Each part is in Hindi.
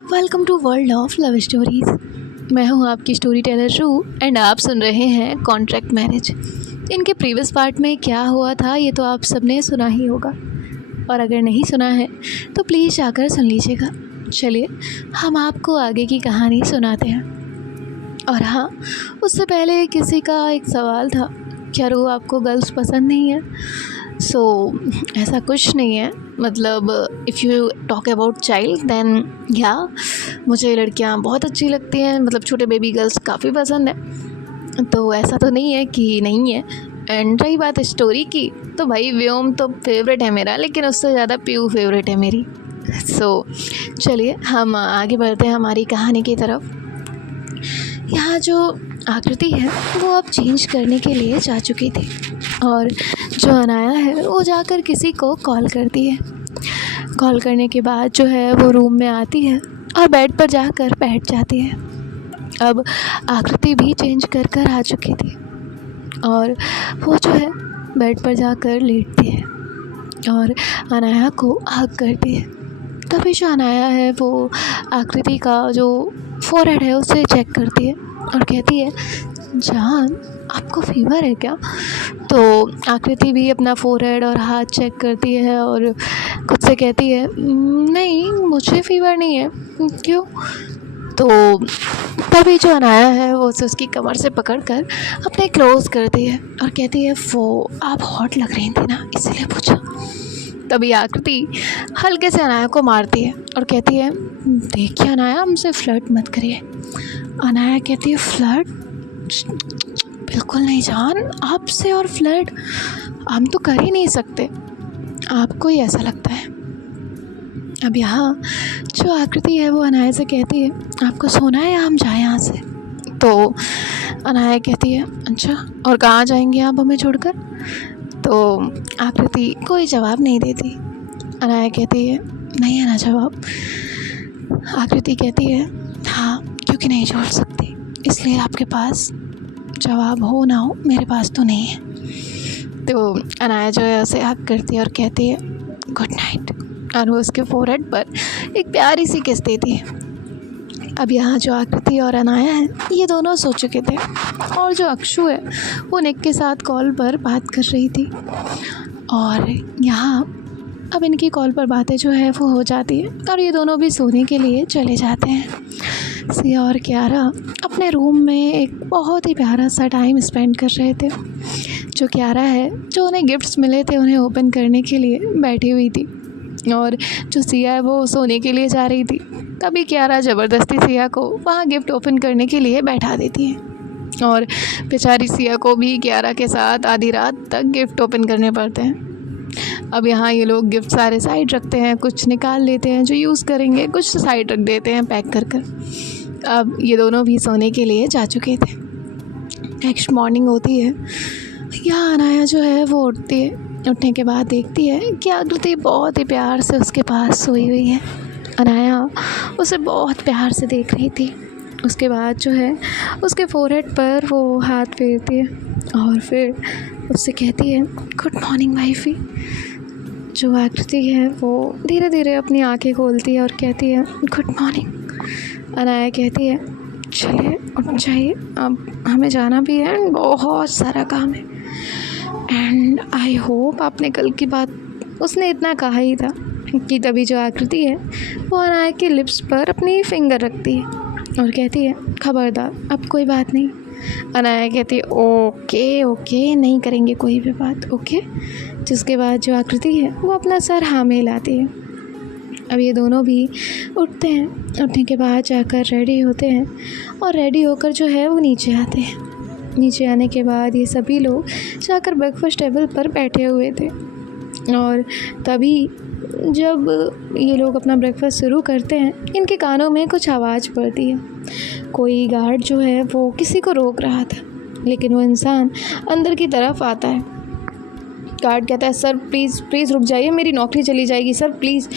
Welcome to world of love stories. मैं हूं आपकी स्टोरी टेलर रू एंड आप सुन रहे हैं कॉन्ट्रैक्ट मैरिज। इनके प्रीवियस पार्ट में क्या हुआ था ये तो आप सबने सुना ही होगा, और अगर नहीं सुना है तो प्लीज़ जाकर सुन लीजिएगा। चलिए हम आपको आगे की कहानी सुनाते हैं। और हाँ, उससे पहले किसी का एक सवाल था, क्या रू आपको गर्ल्स पसंद नहीं है? ऐसा कुछ नहीं है। मतलब if you talk about child then या मुझे लड़कियां बहुत अच्छी लगती हैं, मतलब छोटे बेबी गर्ल्स काफ़ी पसंद है, तो ऐसा तो नहीं है कि नहीं है। एंड रही बात स्टोरी की, तो भाई व्योम तो फेवरेट है मेरा, लेकिन उससे ज़्यादा प्यू फेवरेट है मेरी। चलिए हम आगे बढ़ते हैं हमारी कहानी की तरफ। यहाँ जो आकृति है वो अब चेंज करने के लिए जा चुकी थी, और जो अनाया है वो जाकर किसी को कॉल करती है। कॉल करने के बाद जो है वो रूम में आती है और बेड पर जाकर बैठ जाती है। अब आकृति भी चेंज कर कर आ चुकी थी, और वो जो है बेड पर जाकर लेटती है और अनाया को हग करती है। तभी जो अनाया है वो आकृति का जो फोरहेड है उसे चेक करती है और कहती है, जान आपको फीवर है क्या? तो आकृति भी अपना फोरहेड और हाथ चेक करती है और खुद से कहती है, नहीं मुझे फीवर नहीं है। क्यों? तो तभी जो अनाया है वो उसे उसकी कमर से पकड़कर अपने क्लोज करती है और कहती है, वो आप हॉट लग रही थी ना, इसीलिए पूछा। तभी आकृति हल्के से अनाया को मारती है और कहती है, देखिए अनाया, हमसे फ्लर्ट मत करिए। अनाया कहती है, फ्लर्ट? बिल्कुल नहीं जान, आपसे और फ्लर्ट हम तो कर ही नहीं सकते, आपको ही ऐसा लगता है। अब यहाँ जो आकृति है वो अनाया से कहती है, आपको सोना है या हम जाएं यहाँ से? तो अनाया कहती है, अच्छा और कहाँ जाएंगे आप हमें छोड़कर? तो आकृति कोई जवाब नहीं देती। अनाया कहती है, नहीं है ना जवाब? आकृति कहती है, हाँ क्योंकि नहीं छोड़ सकती, इसलिए आपके पास जवाब हो ना हो, मेरे पास तो नहीं है। तो अनाया जो है उसे हक करती है और कहती है, गुड नाइट, और वो उसके फोरहेड पर एक प्यारी सी किस देती है। अब यहाँ जो आकृति और अनाया है ये दोनों सो चुके थे, और जो अक्षु है वो निक के साथ कॉल पर बात कर रही थी। और यहाँ अब इनकी कॉल पर बातें जो है वो हो जाती है और ये दोनों भी सोने के लिए चले जाते हैं। सिया और कियारा अपने रूम में एक बहुत ही प्यारा सा टाइम स्पेंड कर रहे थे। जो कियारा है, जो उन्हें गिफ्ट्स मिले थे उन्हें ओपन करने के लिए बैठी हुई थी, और जो सिया है वो सोने के लिए जा रही थी। तभी कियारा ज़बरदस्ती सिया को वहाँ गिफ्ट ओपन करने के लिए बैठा देती है, और बेचारी सिया को भी कियारा के साथ आधी रात तक गिफ्ट ओपन करने पड़ते हैं। अब यहाँ ये लोग गिफ्ट सारे साइड रखते हैं, कुछ निकाल लेते हैं जो यूज़ करेंगे, कुछ साइड रख देते हैं पैक कर कर। अब ये दोनों भी सोने के लिए जा चुके थे। नेक्स्ट मॉर्निंग होती है, यहाँ अनाया जो है वो उठती है। उठने के बाद देखती है कि आकृति बहुत ही प्यार से उसके पास सोई हुई है। अनाया उसे बहुत प्यार से देख रही थी। उसके बाद जो है उसके फोरहेड पर वो हाथ फेरती है और फिर उससे कहती है, गुड मॉर्निंग वाइफी। जो आकृति है वो धीरे धीरे अपनी आंखें खोलती है और कहती है, गुड मॉर्निंग। अनाया कहती है, चलिए उठ जाइए, अब हमें जाना भी है, बहुत सारा काम है। एंड आई होप आपने कल की बात, उसने इतना कहा ही था कि तभी जो आकृति है वो अनाया के लिप्स पर अपनी फिंगर रखती है और कहती है, खबरदार अब कोई बात नहीं। अनाया कहती है, ओके ओके, नहीं करेंगे कोई भी बात, ओके। जिसके बाद जो आकृति है वो अपना सर हाँ में हिलाती है। अब ये दोनों भी उठते हैं। उठने के बाद जाकर रेडी होते हैं, और रेडी होकर जो है वो नीचे आते हैं। नीचे आने के बाद ये सभी लोग जाकर ब्रेकफास्ट टेबल पर बैठे हुए थे, और तभी जब ये लोग अपना ब्रेकफास्ट शुरू करते हैं, इनके कानों में कुछ आवाज़ पड़ती है। कोई गार्ड जो है वो किसी को रोक रहा था, लेकिन वो इंसान अंदर की तरफ आता है। गार्ड कहता है, सर प्लीज़ प्लीज़ रुक जाइए, मेरी नौकरी चली जाएगी सर प्लीज़।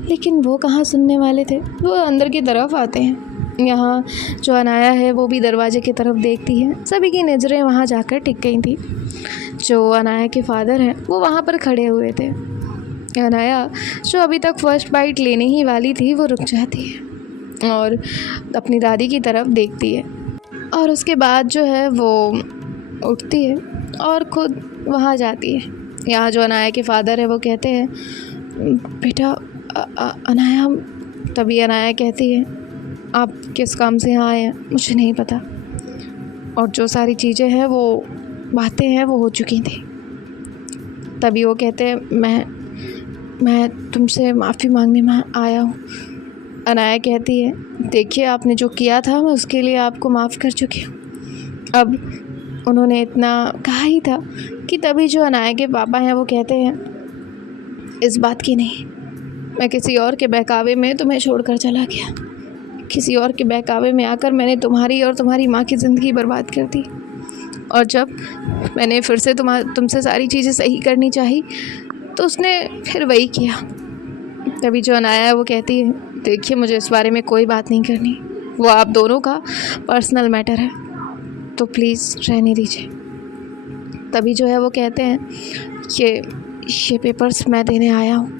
लेकिन वो कहाँ सुनने वाले थे, वो अंदर की तरफ आते हैं। यहाँ जो अनाया है वो भी दरवाजे की तरफ देखती है। सभी की नज़रें वहाँ जाकर टिक गई थी। जो अनाया के फादर हैं वो वहाँ पर खड़े हुए थे। अनाया जो अभी तक फर्स्ट बाइट लेने ही वाली थी वो रुक जाती है। और अपनी दादी की तरफ देखती है और उसके बाद जो है वो उठती है और खुद वहाँ जाती है। यहाँ जो अनाया के फादर है वो कहते हैं, बेटा अनाया। तभी अनाया कहती है, आप किस काम से यहाँ आए हैं मुझे नहीं पता, और जो सारी चीज़ें हैं वो बातें हैं वो हो चुकी थी। तभी वो कहते हैं, मैं तुमसे माफ़ी मांगने में आया हूँ। अनाया कहती है, देखिए आपने जो किया था मैं उसके लिए आपको माफ़ कर चुकी हूँ। अब उन्होंने इतना कहा ही था कि तभी जो अनाया के पापा हैं वो कहते हैं, इस बात की नहीं, मैं किसी और के बहकावे में तुम्हें छोड़कर चला गया। किसी और के बहकावे में आकर मैंने तुम्हारी और तुम्हारी माँ की ज़िंदगी बर्बाद कर दी, और जब मैंने फिर से तुमसे सारी चीज़ें सही करनी चाही तो उसने फिर वही किया। तभी जो अनाया है वो कहती है, देखिए मुझे इस बारे में कोई बात नहीं करनी, वो आप दोनों का पर्सनल मैटर है, तो प्लीज़ रहने दीजिए। तभी जो है वो कहते हैं, ये पेपर्स मैं देने आया हूँ।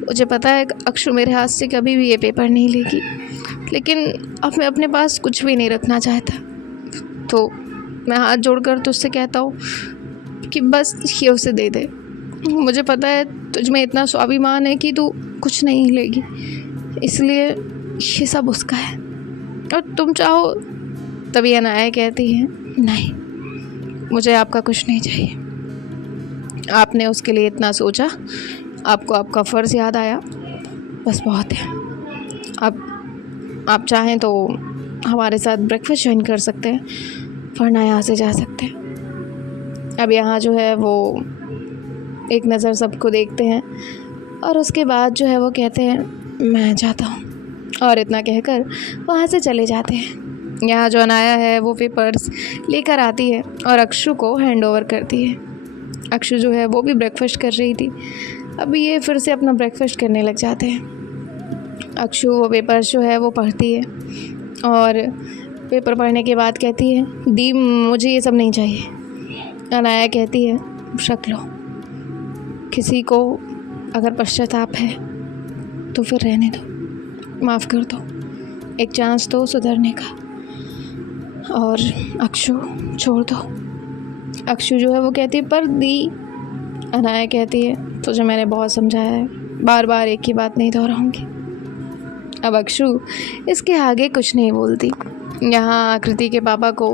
मुझे पता है अक्षु मेरे हाथ से कभी भी ये पेपर नहीं लेगी, लेकिन अब मैं अपने पास कुछ भी नहीं रखना चाहता, तो मैं हाथ जोड़कर तुझसे कहता हूँ कि बस ये उसे दे दे। मुझे पता है तुझ में इतना स्वाभिमान है कि तू कुछ नहीं लेगी, इसलिए ये सब उसका है और तुम चाहो। तभी अनाया कहती है, नहीं मुझे आपका कुछ नहीं चाहिए। आपने उसके लिए इतना सोचा, आपको आपका फ़र्ज़ याद आया, बस बहुत है। अब आप चाहें तो हमारे साथ ब्रेकफास्ट ज्वाइन कर सकते हैं, वरना यहाँ से जा सकते हैं। अब यहाँ जो है वो एक नज़र सबको देखते हैं और उसके बाद जो है वो कहते हैं, मैं जाता हूँ, और इतना कहकर वहाँ से चले जाते हैं। यहाँ जो अनाया है वो पेपर्स लेकर आती है और अक्षु को हैंड ओवर करती है। अक्षु जो है वो भी ब्रेकफास्ट कर रही थी, अभी ये फिर से अपना ब्रेकफास्ट करने लग जाते हैं। अक्षु वो पेपर्स जो है वो पढ़ती है और पेपर पढ़ने के बाद कहती है, दी मुझे ये सब नहीं चाहिए। अनाया कहती है, रख लो, किसी को अगर पश्चाताप है तो फिर रहने दो, माफ़ कर दो, एक चांस दो सुधरने का, और अक्षु छोड़ दो। अक्षु जो है वो कहती है, पर दी। अनाया कहती है, तुझे मैंने बहुत समझाया है, बार बार एक ही बात नहीं दोहराऊंगी। अब अक्षु इसके आगे कुछ नहीं बोलती। यहाँ आकृति के पापा को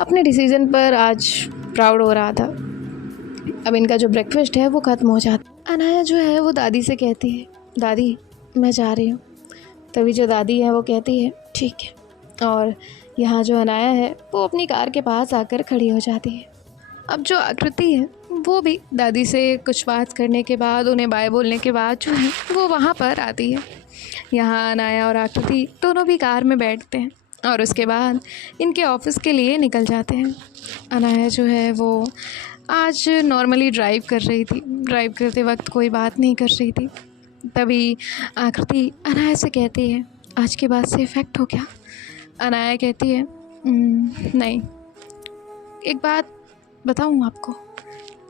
अपने डिसीज़न पर आज प्राउड हो रहा था। अब इनका जो ब्रेकफास्ट है वो ख़त्म हो जाता। अनाया जो है वो दादी से कहती है, दादी मैं जा रही हूँ। तभी जो दादी है वो कहती है, ठीक है। और यहाँ जो अनाया है वो अपनी कार के पास आकर खड़ी हो जाती है। अब जो आकृति है वो भी दादी से कुछ बात करने के बाद, उन्हें बाय बोलने के बाद जो है वो वहाँ पर आती है। यहाँ अनाया और आकृति दोनों भी कार में बैठते हैं और उसके बाद इनके ऑफिस के लिए निकल जाते हैं। अनाया जो है वो आज नॉर्मली ड्राइव कर रही थी, ड्राइव करते वक्त कोई बात नहीं कर रही थी। तभी आकृति अनाया से कहती है, आज के बाद से इफ़ेक्ट हो क्या? अनाया कहती है, नहीं, एक बात बताऊँ आपको?"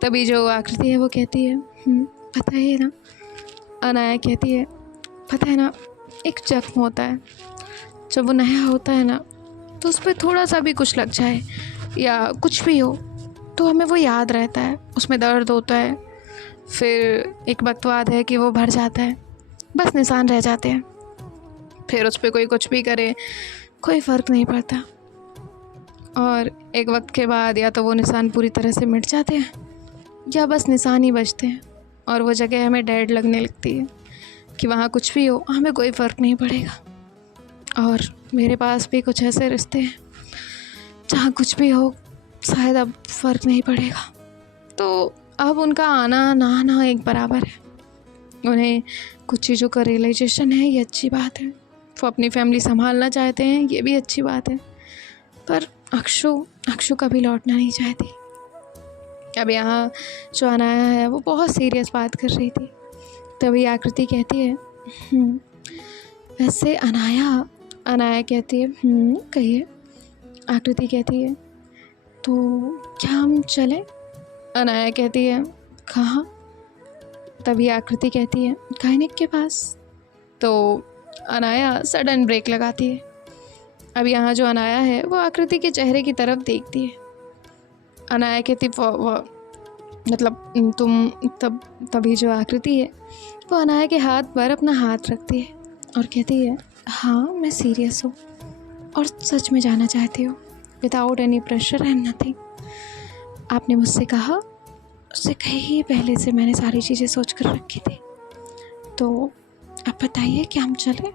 तभी जो आकृति है वो कहती है, पता है ना। अनाया कहती है, पता है ना, एक जख्म होता है, जब वो नया होता है ना तो उस पर थोड़ा सा भी कुछ लग जाए या कुछ भी हो तो हमें वो याद रहता है, उसमें दर्द होता है, फिर एक वक्त बाद है कि वो भर जाता है, बस निशान रह जाते हैं, फिर उस पर कोई कुछ भी करे कोई फ़र्क नहीं पड़ता, और एक वक्त के बाद या तो वो निशान पूरी तरह से मिट जाते हैं या बस निशान ही बचते हैं, और वो जगह हमें डेड लगने लगती है कि वहाँ कुछ भी हो हमें कोई फ़र्क नहीं पड़ेगा। और मेरे पास भी कुछ ऐसे रिश्ते हैं जहाँ कुछ भी हो शायद अब फ़र्क नहीं पड़ेगा, तो अब उनका आना ना आना एक बराबर है। उन्हें कुछ चीज़ों का रियलाइजेशन है, ये अच्छी बात है, वो अपनी फैमिली संभालना चाहते हैं, ये भी अच्छी बात है, पर अक्षु कभी लौटना नहीं चाहती। अब यहाँ जो अनाया है वो बहुत सीरियस बात कर रही थी। तभी आकृति कहती है, वैसे अनाया कहती है, कहिए। आकृति कहती है, तो क्या हम चलें? अनाया कहती है, कहाँ? तभी आकृति कहती है, गायनिक के पास। तो अनाया सडन ब्रेक लगाती है। अब यहाँ जो अनाया है वो आकृति के चेहरे की तरफ देखती है। अनाया कहती मतलब तुम तभी जो आकृति है वो अनाया के हाथ पर अपना हाथ रखती है और कहती है, हाँ मैं सीरियस हूँ और सच में जाना चाहती हूँ, without any pressure and nothing. आपने मुझसे कहा, उससे कहीं पहले से मैंने सारी चीज़ें सोच कर रखी थी, तो आप बताइए कि हम चलें?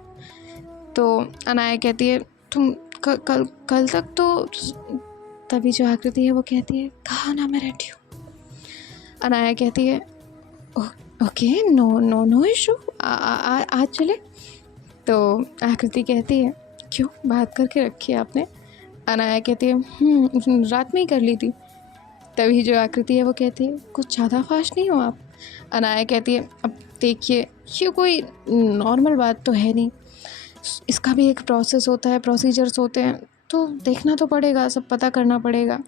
तो अनाया कहती है, तुम कल तक तो। तभी जो आकृति है वो कहती है, कहा ना मैं रेडी हूँ। अनाया कहती है, ओके नो इशू, आज चले? तो आकृति कहती है, क्यों, बात करके रखी है आपने? अनाया कहती है, रात में ही कर ली थी। तभी जो आकृति है वो कहती है, कुछ ज़्यादा फास्ट नहीं हो आप? अनाया कहती है, अब देखिए ये कोई नॉर्मल बात तो है नहीं, इसका भी एक प्रोसेस होता है, प्रोसीजर्स होते हैं, तो देखना तो पड़ेगा, सब पता करना पड़ेगा।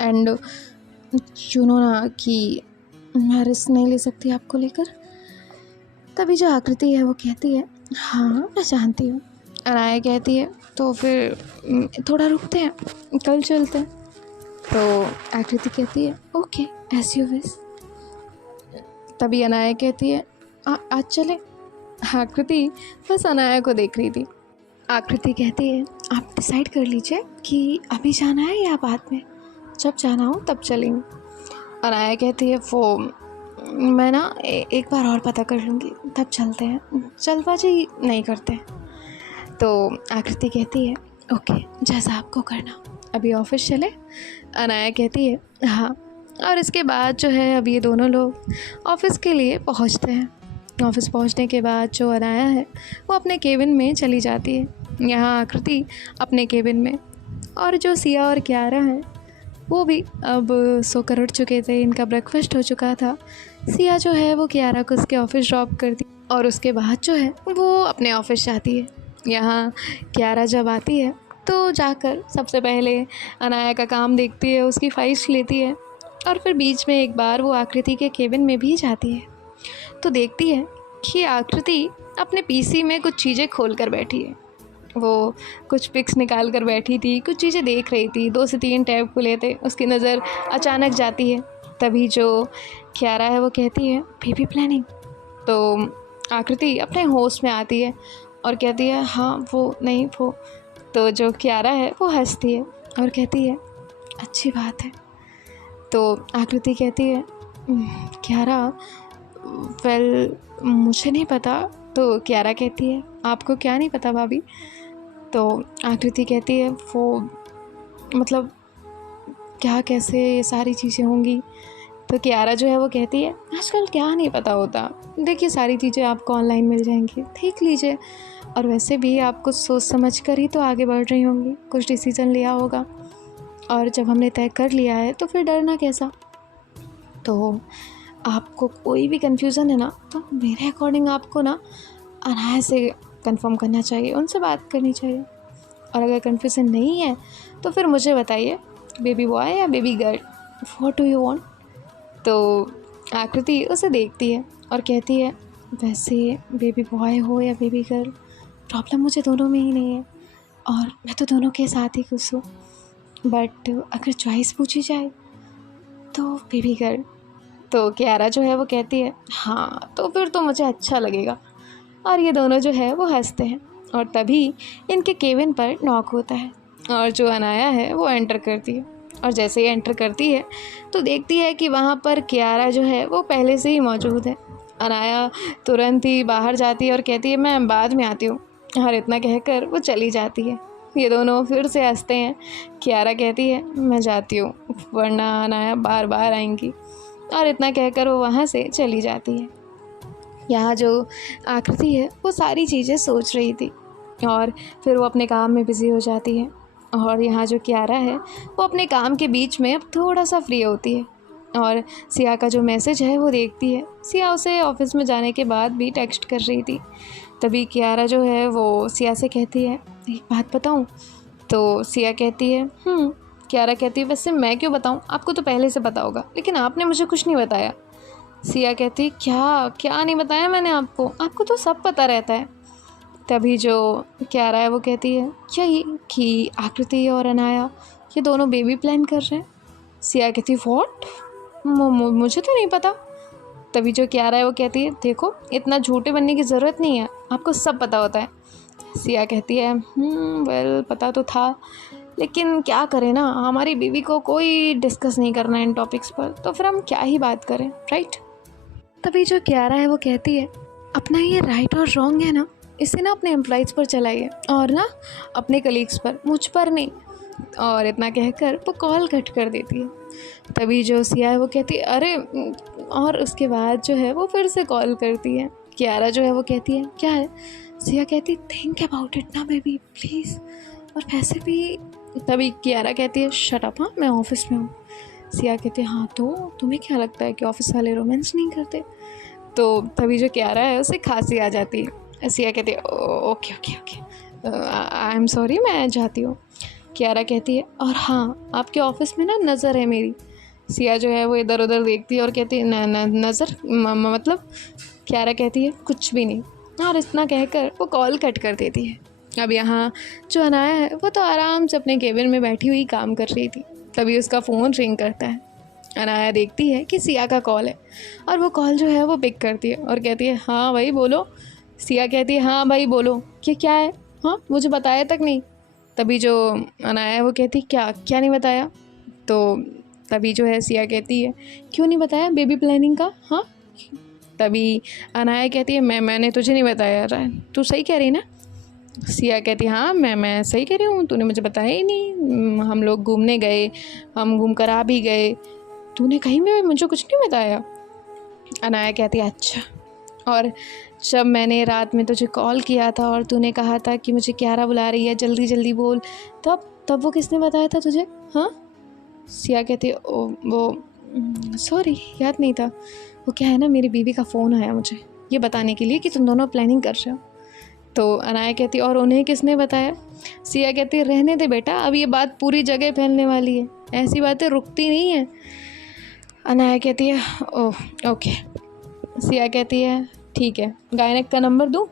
एंड चुनो ना कि मैं रिस्क नहीं ले सकती आपको लेकर। तभी जो आकृति है वो कहती है, हाँ मैं जानती हूँ। अनाया कहती है, तो फिर थोड़ा रुकते हैं, कल चलते हैं। तो आकृति कहती है, ओके एज यू विश। तभी अनाया कहती है, आज चले? आकृति बस अनाया को देख रही थी। आकृति कहती है, आप डिसाइड कर लीजिए कि अभी जाना है या बाद में, जब जाना हो तब चलेंगे। अनाया कहती है, वो मैं ना एक बार और पता कर लूँगी, तब चलते हैं, जल्दबाजी नहीं करते। तो आकृति कहती है, ओके जैसा आपको करना। अभी ऑफिस चले? अनाया कहती है, हाँ। और इसके बाद जो है अब ये दोनों लोग ऑफिस के लिए पहुंचते हैं। ऑफिस पहुंचने के बाद जो अनाया है वो अपने केबिन में चली जाती है, यहाँ आकृति अपने केबिन में। और जो सिया और क्यारा हैं वो भी अब सोकर उठ चुके थे, इनका ब्रेकफास्ट हो चुका था। सिया जो है वो क्यारा को उसके ऑफिस ड्रॉप करती और उसके बाद जो है वो अपने ऑफिस जाती है। यहाँ क्यारा जब आती है तो जाकर सबसे पहले अनाया का काम देखती है, उसकी फाइल्स लेती है और फिर बीच में एक बार वो आकृति के केबिन में भी जाती है तो देखती है कि आकृति अपने पीसी में कुछ चीज़ें खोल कर बैठी है। वो कुछ पिक्स निकाल कर बैठी थी, कुछ चीज़ें देख रही थी, 2 से 3 टैब खुले थे, उसकी नज़र अचानक जाती है। तभी जो क्यारा है वो कहती है, बेबी प्लानिंग। तो आकृति अपने होश में आती है और कहती है, हाँ वो नहीं वो। तो जो क्यारा है वो हंसती है और कहती है, अच्छी बात है। तो आकृति कहती है, क्यारा वेल मुझे नहीं पता। तो क्यारा कहती है, आपको क्या नहीं पता भाभी? तो आकृति कहती है, वो मतलब क्या, कैसे ये सारी चीज़ें होंगी? तो क्यारा जो है वो कहती है, आजकल क्या नहीं पता होता, देखिए सारी चीज़ें आपको ऑनलाइन मिल जाएंगी, देख लीजिए। और वैसे भी आप कुछ सोच समझ कर ही तो आगे बढ़ रही होंगी, कुछ डिसीज़न लिया होगा, और जब हमने तय कर लिया है तो फिर डरना कैसा? तो आपको कोई भी कन्फ्यूज़न है ना, तो मेरे अकॉर्डिंग आपको ना अनाया से कंफर्म करना चाहिए, उनसे बात करनी चाहिए। और अगर कन्फ्यूज़न नहीं है तो फिर मुझे बताइए, बेबी बॉय या baby girl, what do you want? तो आकृति उसे देखती है और कहती है, वैसे बेबी बॉय हो या बेबी गर्ल, प्रॉब्लम मुझे दोनों में ही नहीं है और मैं तो दोनों के साथ ही खुश हूँ, बट अगर चॉइस पूछी जाए तो बेबी गर्ल। तो क्यारा जो है वो कहती है, हाँ तो फिर तो मुझे अच्छा लगेगा। और ये दोनों जो है वो हंसते हैं और तभी इनके केबिन पर नॉक होता है और जो अनाया है वो एंटर करती है। और जैसे ही एंटर करती है तो देखती है कि वहाँ पर क्यारा जो है वो पहले से ही मौजूद है। अनाया तुरंत ही बाहर जाती है और कहती है, मैं बाद में आती हूँ, और इतना कहकर वो चली जाती है। ये दोनों फिर से हंसते हैं। क्यारा कहती है, मैं जाती हूँ वरना अनाया बार बार आएंगी, और इतना कहकर वो वहाँ से चली जाती है। यहाँ जो आकृति है वो सारी चीज़ें सोच रही थी और फिर वो अपने काम में बिज़ी हो जाती है। और यहाँ जो क्यारा है वो अपने काम के बीच में अब थोड़ा सा फ्री होती है और सिया का जो मैसेज है वो देखती है। सिया उसे ऑफिस में जाने के बाद भी टेक्स्ट कर रही थी। तभी क्यारा जो है वो सिया से कहती है, एक बात बताऊँ? तो सिया कहती है, क्यारा कहती है, वैसे मैं क्यों बताऊँ, आपको तो पहले से पता होगा, लेकिन आपने मुझे कुछ नहीं बताया। सिया कहती है, क्या क्या नहीं बताया मैंने आपको? आपको तो सब पता रहता है। तभी जो क्यारा है वो कहती है क्या ये कि आकृति और अनाया ये दोनों बेबी प्लान कर रहे हैं। सिया कहती है व्हाट, मुझे तो नहीं पता। तभी जो क्यारा है वो कहती है देखो इतना झूठे बनने की ज़रूरत नहीं है, आपको सब पता होता है। सिया कहती है वेल पता तो था, लेकिन क्या करें ना, हमारी बीवी को कोई डिस्कस नहीं करना इन टॉपिक्स पर, तो फिर हम क्या ही बात करें, राइट। तभी जो क्यारा है वो कहती है अपना ये राइट और रॉन्ग है ना, इसे ना अपने एम्प्लॉइज़ पर चलाइए और ना अपने कलीग्स पर, मुझ पर नहीं। और इतना कहकर वो कॉल कट कर देती है। तभी जो सिया है वो कहती है अरे और उसके बाद जो है वो फिर से कॉल करती है। क्यारा जो है वो कहती है क्या है। सिया कहती थिंक अबाउट इट ना बेबी प्लीज़, और वैसे भी। तभी क्यारा कहती है शट अप, हाँ मैं ऑफिस में हूँ। सिया कहती है हाँ तो तुम्हें क्या लगता है कि ऑफिस वाले रोमांस नहीं करते। तो तभी जो क्यारा है उसे खांसी आ जाती है। सिया कहती है okay okay okay I am sorry, मैं जाती हूँ। क्यारा कहती है और हाँ आपके ऑफिस में ना नज़र है मेरी। सिया जो है वो इधर उधर देखती है और कहती है नज़र मतलब। क्यारा कहती है कुछ भी नहीं, और इतना कहकर वो कॉल कट कर देती है। अब यहाँ जो अनाया है वो तो आराम से अपने केबिन में बैठी हुई काम कर रही थी। तभी उसका फ़ोन रिंग करता है। अनाया देखती है कि सिया का कॉल है और वो कॉल जो है वो पिक करती है और कहती है हाँ भाई बोलो। सिया कहती है हाँ भाई बोलो, कि क्या है, हाँ मुझे बताया तक नहीं। तभी जो अनाया है वो कहती क्या क्या नहीं बताया। तो तभी जो है सिया कहती है क्यों नहीं बताया बेबी प्लानिंग का, हाँ। तभी अनाया कहती है मैंने तुझे नहीं बताया यार, तू सही कह रही ना। सिया कहती है हाँ मैं सही कह रही हूँ, तूने मुझे बताया ही नहीं। हम लोग घूमने गए, हम घूम कर आ भी गए, तूने कहीं भी मुझे कुछ नहीं बताया। अनाया कहती है अच्छा, और जब मैंने रात में तुझे कॉल किया था और तूने कहा था कि मुझे क्यारा बुला रही है जल्दी जल्दी बोल, तब वो किसने बताया था तुझे, हाँ। सिया कहती है वो सॉरी याद नहीं था, वो क्या है ना मेरी बीवी का फ़ोन आया मुझे ये बताने के लिए कि तुम दोनों प्लानिंग कर रहे हो। तो अनाया कहती है और उन्हें किसने बताया। सिया कहती है रहने दे बेटा, अब ये बात पूरी जगह फैलने वाली है, ऐसी बातें रुकती नहीं है। अनाया कहती है ओह ओके। सिया कहती है ठीक है गायनेक का नंबर दूँ।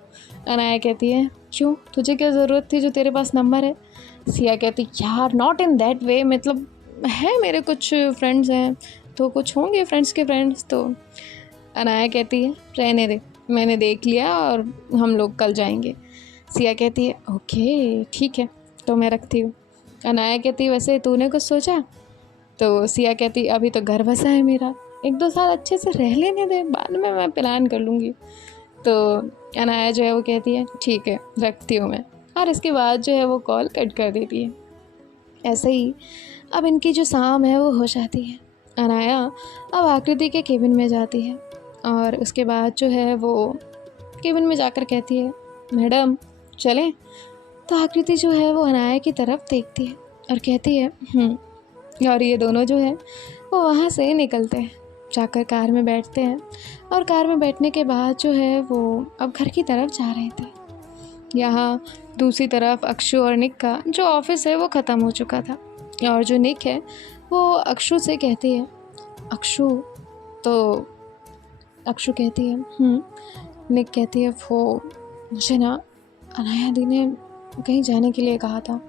अनाया कहती है क्यों, तुझे क्या ज़रूरत थी जो तेरे पास नंबर है। सिया कहती यार नॉट इन दैट वे, मतलब है मेरे कुछ फ्रेंड्स हैं तो कुछ होंगे फ्रेंड्स के फ्रेंड्स। तो अनाया कहती है रहने दे, मैंने देख लिया और हम लोग कल जाएंगे। सिया कहती है ओके ठीक है तो मैं रखती हूँ। अनाया कहती है वैसे तूने कुछ सोचा। तो सिया कहती अभी तो घर बसा है मेरा, 1-2 साल अच्छे से रह लेने दे, बाद में मैं प्लान कर लूँगी। तो अनाया जो है वो कहती है ठीक है रखती हूँ मैं, और इसके बाद जो है वो कॉल कट कर देती है। ऐसे ही अब इनकी जो शाम है वो हो जाती है। अनाया अब आकृति के केबिन में जाती है और उसके बाद जो है वो केबिन में जाकर कहती है मैडम चलें। तो आकृति जो है वो अनाया की तरफ देखती है और कहती है और ये दोनों जो है वो वहाँ से निकलते हैं, जाकर कार में बैठते हैं। और कार में बैठने के बाद जो है वो अब घर की तरफ जा रहे थे। यहाँ दूसरी तरफ अक्षु और निक का जो ऑफिस है वो ख़त्म हो चुका था, और जो निक है वो अक्षु से कहती है अक्षु, तो अक्षु कहती है निक कहती है वो मुझे ना अनाया दी ने कहीं जाने के लिए कहा था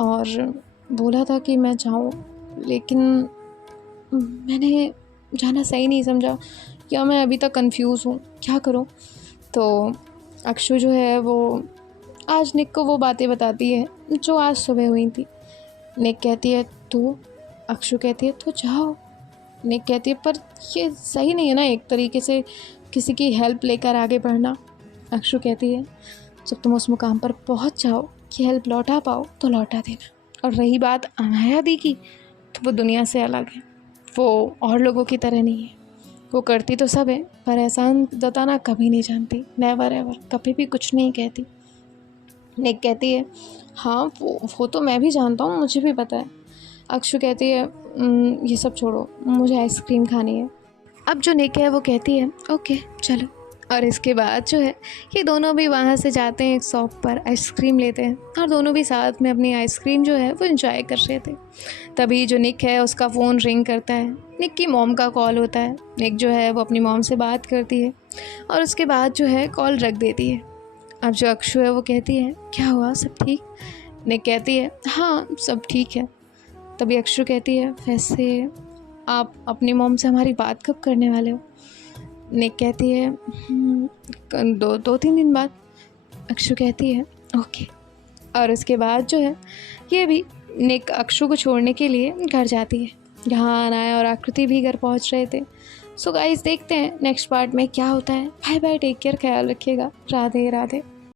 और बोला था कि मैं जाऊँ, लेकिन मैंने जाना सही नहीं समझा, या मैं अभी तक कंफ्यूज हूँ, क्या करूँ। तो अक्षु जो है वो आज निक को वो बातें बताती है जो आज सुबह हुई थी। निक कहती है तो, अक्षु कहती है तो जाओ। निक कहती है पर ये सही नहीं है ना एक तरीके से किसी की हेल्प लेकर आगे बढ़ना। अक्षु कहती है जब तुम उस मुकाम पर पहुंच जाओ कि हेल्प लौटा पाओ तो लौटा देना। और रही बात अनाया दी की, तो वो दुनिया से अलग है, वो और लोगों की तरह नहीं है। वो करती तो सब है पर एहसान जताना कभी नहीं जानती, नेवर एवर, कभी भी कुछ नहीं कहती। निक कहती है हाँ वो तो मैं भी जानता हूँ, मुझे भी पता है। अक्षु कहती है ये सब छोड़ो, मुझे आइसक्रीम खानी है। अब जो निक है वो कहती है ओके चलो। और इसके बाद जो है ये दोनों भी वहाँ से जाते हैं एक शॉप पर, आइसक्रीम लेते हैं और दोनों भी साथ में अपनी आइसक्रीम जो है वो एंजॉय कर रहे थे। तभी जो निक है उसका फ़ोन रिंग करता है, निक की मॉम का कॉल होता है। निक जो है वो अपनी मॉम से बात करती है और उसके बाद जो है कॉल रख देती है। अब जो अक्षु है वो कहती है क्या हुआ, सब ठीक? निक कहती है हाँ सब ठीक है। तभी अक्षु कहती है वैसे आप अपनी मॉम से हमारी बात कब करने वाले हो? निक कहती है दो तीन दिन बाद। अक्षु कहती है ओके। और उसके बाद जो है ये भी निक अक्षु को छोड़ने के लिए घर जाती है। यहाँ अनाया और आकृति भी घर पहुँच रहे थे। सो गाइस देखते हैं नेक्स्ट पार्ट में क्या होता है। बाय बाय, टेक केयर, ख्याल रखिएगा, राधे राधे।